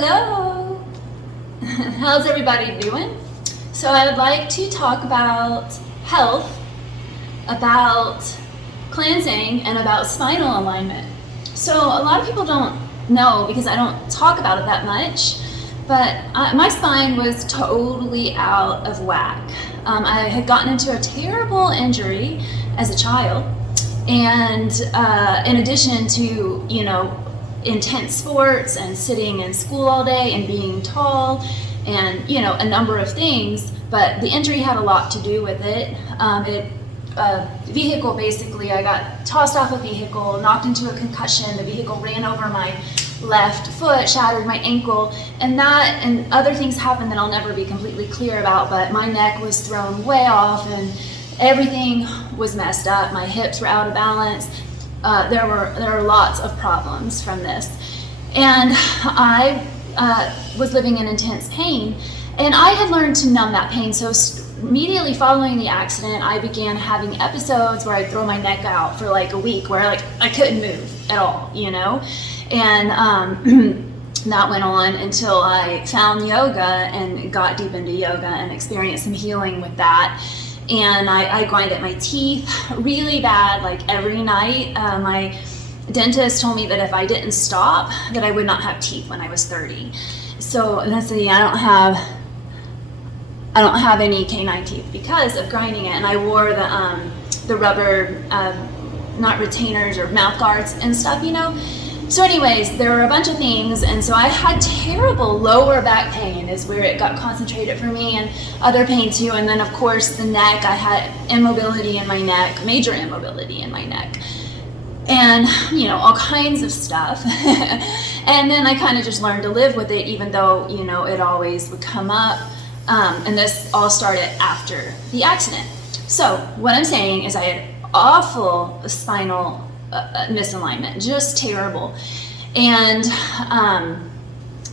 Hello! How's everybody doing? So I would like to talk about health, about cleansing, and about spinal alignment. So a lot of people don't know because I don't talk about it that much, but my spine was totally out of whack. I had gotten into a terrible injury as a child, and in addition to, intense sports and sitting in school all day and being tall and, a number of things, but the injury had a lot to do with it. Vehicle, basically, I got tossed off a vehicle, knocked into a concussion, the vehicle ran over my left foot, shattered my ankle, and that and other things happened that I'll never be completely clear about, but my neck was thrown way off and everything was messed up. My hips were out of balance. There were lots of problems from this, and I was living in intense pain, and I had learned to numb that pain. So immediately following the accident, I began having episodes where I'd throw my neck out for like a week, where I couldn't move at all, and that went on until I found yoga and got deep into yoga and experienced some healing with that. And I grinded my teeth really bad, like every night. My dentist told me that if I didn't stop, that I would not have teeth when I was 30. So that's the I don't have any canine teeth because of grinding it. And I wore the rubber, not retainers or mouth guards and stuff, So anyways, there were a bunch of things, and so I had terrible lower back pain is where it got concentrated for me, and other pain too, and then of course the neck, I had immobility in my neck, major immobility in my neck, and all kinds of stuff. And then I kind of just learned to live with it, even though it always would come up, and this all started after the accident. So what I'm saying is I had awful spinal misalignment, just terrible. And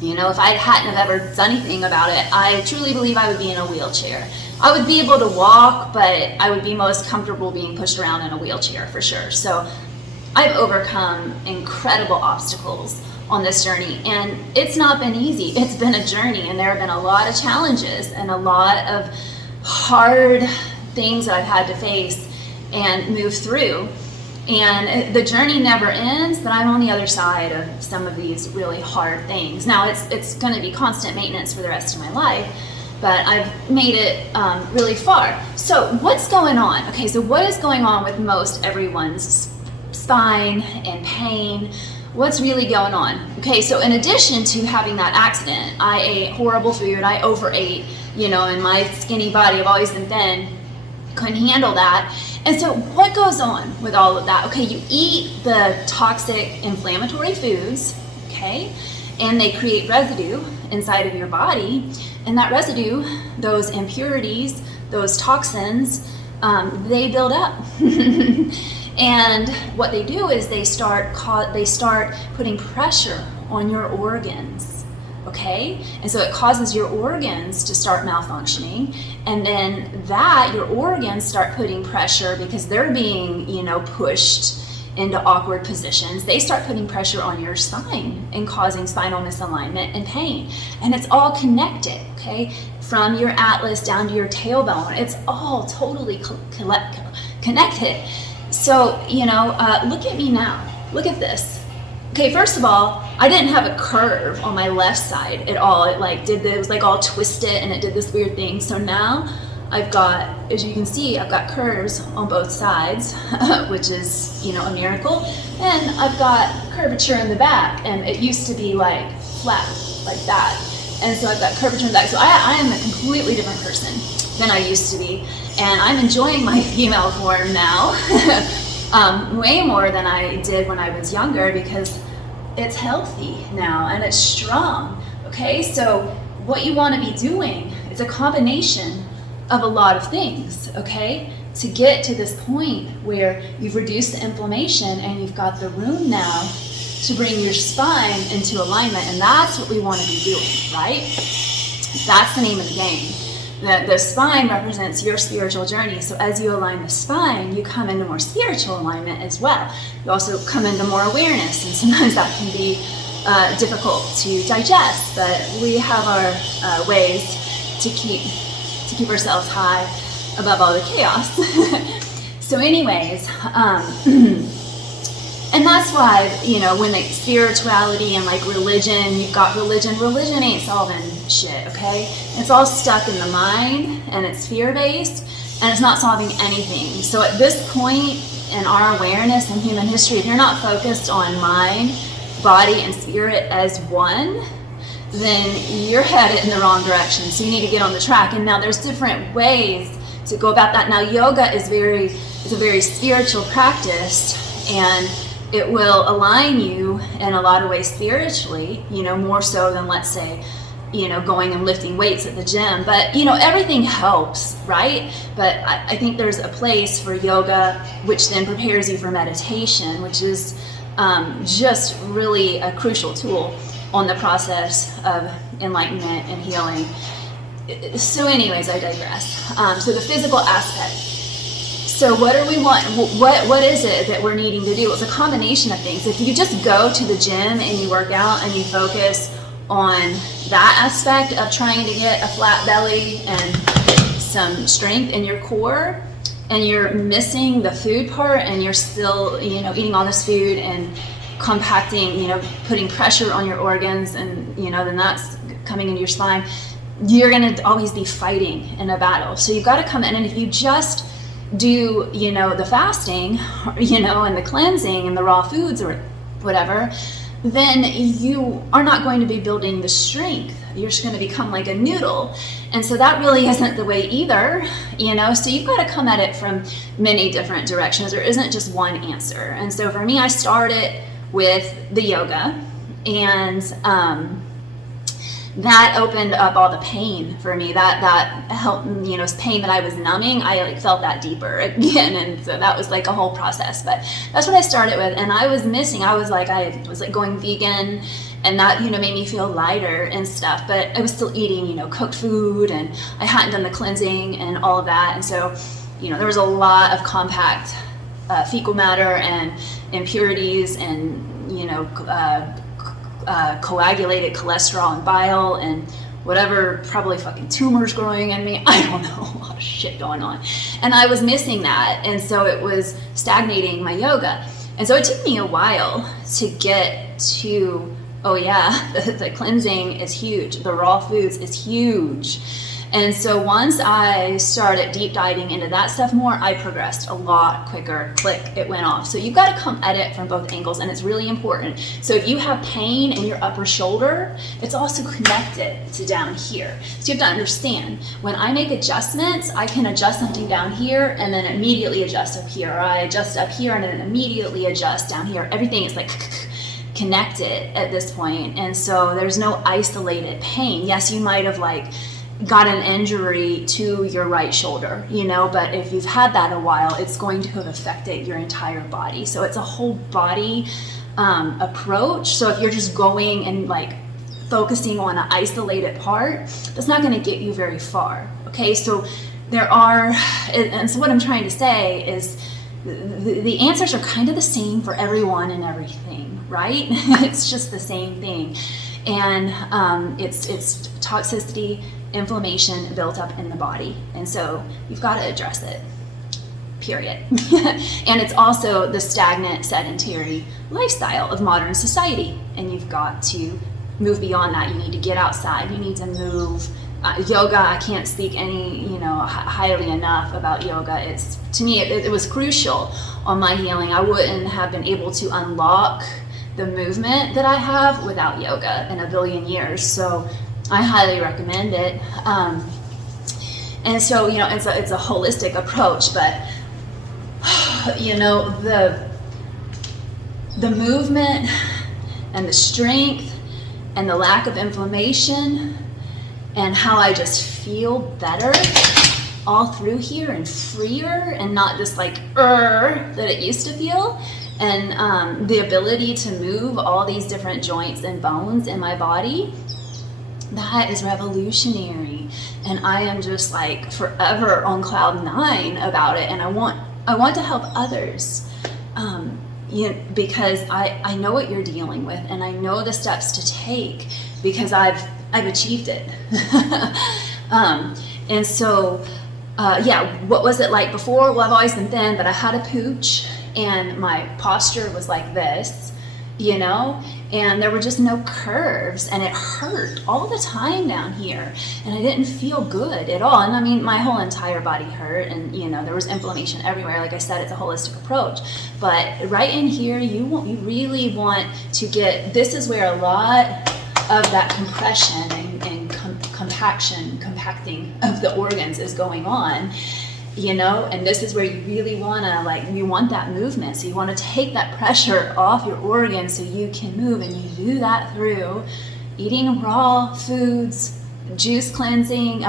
if I hadn't have ever done anything about it, I truly believe I would be in a wheelchair. I would be able to walk, but I would be most comfortable being pushed around in a wheelchair for sure. So I've overcome incredible obstacles on this journey, and it's not been easy. It's been a journey, and there have been a lot of challenges and a lot of hard things that I've had to face and move through. And the journey never ends, but I'm on the other side of some of these really hard things. Now, it's going to be constant maintenance for the rest of my life, but I've made it really far. So what's going on? Okay, so what is going on with most everyone's spine and pain? What's really going on? Okay, so in addition to having that accident, I ate horrible food. I overate, and my skinny body, I've always been thin, couldn't handle that. And so what goes on with all of that? Okay, you eat the toxic inflammatory foods, okay, and they create residue inside of your body, and that residue, those impurities, those toxins, they build up. And what they do is they start putting pressure on your organs. Okay, and so it causes your organs to start malfunctioning, and then your organs start putting pressure because they're being, pushed into awkward positions. They start putting pressure on your spine and causing spinal misalignment and pain. And it's all connected, okay, from your atlas down to your tailbone. It's all totally connected. So, look at me now. Look at this. Okay, first of all, I didn't have a curve on my left side at all. It was like all twisted, and it did this weird thing. So now I've got, as you can see, I've got curves on both sides, which is, a miracle. And I've got curvature in the back, and it used to be like flat, like that. And so I've got curvature in the back. So I am a completely different person than I used to be. And I'm enjoying my female form now, way more than I did when I was younger, because it's healthy now and it's strong. Okay, so what you want to be doing is a combination of a lot of things, okay, to get to this point where you've reduced the inflammation and you've got the room now to bring your spine into alignment. And that's what we want to be doing, right? That's the name of the game. The spine represents your spiritual journey. So as you align the spine, you come into more spiritual alignment as well. You also come into more awareness, and sometimes that can be difficult to digest, but we have our ways to keep ourselves high above all the chaos. So anyways, and that's why, when like spirituality and like religion, you've got religion ain't solving shit, okay? It's all stuck in the mind, and it's fear-based, and it's not solving anything. So at this point in our awareness in human history, if you're not focused on mind, body, and spirit as one, then you're headed in the wrong direction. So you need to get on the track. And now there's different ways to go about that. Now yoga is a very spiritual practice, and it will align you in a lot of ways spiritually, more so than, let's say, going and lifting weights at the gym. But, everything helps, right? But I think there's a place for yoga, which then prepares you for meditation, which is just really a crucial tool on the process of enlightenment and healing. So anyways, I digress. So the physical aspect. So what do we want? What is it that we're needing to do? It's a combination of things. If you just go to the gym and you work out and you focus on that aspect of trying to get a flat belly and some strength in your core, and you're missing the food part, and you're still, eating all this food and compacting, putting pressure on your organs, and, then that's coming into your spine, you're going to always be fighting in a battle. So you've got to come in, and if you just do, the fasting, and the cleansing and the raw foods or whatever, then you are not going to be building the strength. You're just going to become like a noodle. And so that really isn't the way either, so you've got to come at it from many different directions. There isn't just one answer. And so for me, I started with the yoga, and that opened up all the pain for me. That helped, pain that I was numbing, I felt that deeper again. And so that was like a whole process, but that's what I started with. And I was going vegan, and that, made me feel lighter and stuff, but I was still eating, cooked food, and I hadn't done the cleansing and all of that. And so, there was a lot of compact fecal matter and impurities, and, coagulated cholesterol and bile and whatever, probably fucking tumors growing in me. I don't know, a lot of shit going on. And I was missing that. And so it was stagnating my yoga. And so it took me a while to get to, the cleansing is huge. The raw foods is huge. And so once I started deep diving into that stuff more, I progressed a lot quicker. Click, it went off. So you've got to come at it from both angles, and it's really important. So if you have pain in your upper shoulder, it's also connected to down here. So you have to understand, when I make adjustments, I can adjust something down here and then immediately adjust up here. Or I adjust up here and then immediately adjust down here. Everything is like connected at this point. And so there's no isolated pain. Yes, you might have got an injury to your right shoulder, but if you've had that a while, it's going to have affected your entire body. So it's a whole body approach. So if you're just going and focusing on an isolated part, that's not going to get you very far. Okay, so and so what I'm trying to say is the answers are kind of the same for everyone and everything, right? It's just the same thing. And it's toxicity, inflammation built up in the body. And so you've got to address it, period. And it's also the stagnant, sedentary lifestyle of modern society. And you've got to move beyond that. You need to get outside. You need to move. Yoga, I can't speak highly enough about yoga. To me, it was crucial on my healing. I wouldn't have been able to unlock the movement that I have without yoga in a billion years. So I highly recommend it. And so, it's a holistic approach, but, the movement and the strength and the lack of inflammation and how I just feel better all through here and freer and not just that it used to feel. And the ability to move all these different joints and bones in my body, that is revolutionary. And I am just forever on cloud 9 about it. And I want to help others, because I know what you're dealing with, and I know the steps to take because I've achieved it. And so, what was it like before? Well, I've always been thin, but I had a pooch, and my posture was like this, and there were just no curves, and it hurt all the time down here, and I didn't feel good at all. And I mean, my whole entire body hurt, and there was inflammation everywhere. Like I said, it's a holistic approach, but right in here, you really want to get, this is where a lot of that compression and compacting of the organs is going on. And this is where you really want to, you want that movement. So you want to take that pressure off your organs so you can move. And you do that through eating raw foods, juice fasting,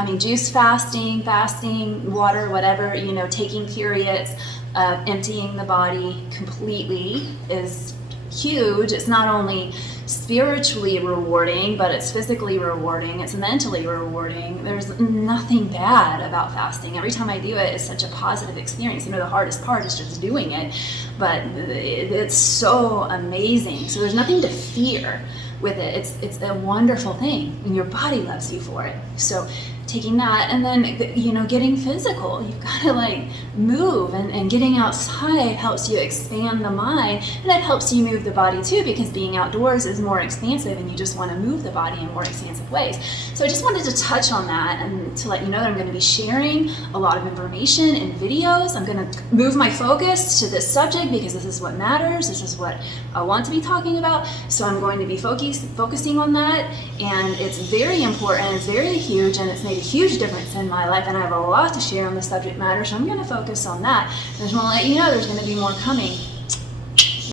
water, whatever, taking periods, emptying the body completely is huge. It's not only spiritually rewarding, but it's physically rewarding, it's mentally rewarding. There's nothing bad about fasting. Every time I do it, it's such a positive experience. The hardest part is just doing it, but it's so amazing. So there's nothing to fear with it. It's a wonderful thing, and your body loves you for it. So taking that, and then getting physical, you've got to move, and getting outside helps you expand the mind, and it helps you move the body too, because being outdoors is more expansive, and you just want to move the body in more expansive ways. So I just wanted to touch on that, and to let you know that I'm going to be sharing a lot of information in videos. I'm going to move my focus to this subject because this is what matters, this is what I want to be talking about. So I'm going to be focusing on that, and it's very important, it's very huge, and it's made a huge difference in my life, and I have a lot to share on the subject matter, so I'm going to focus on that. I just want to let you know there's going to be more coming.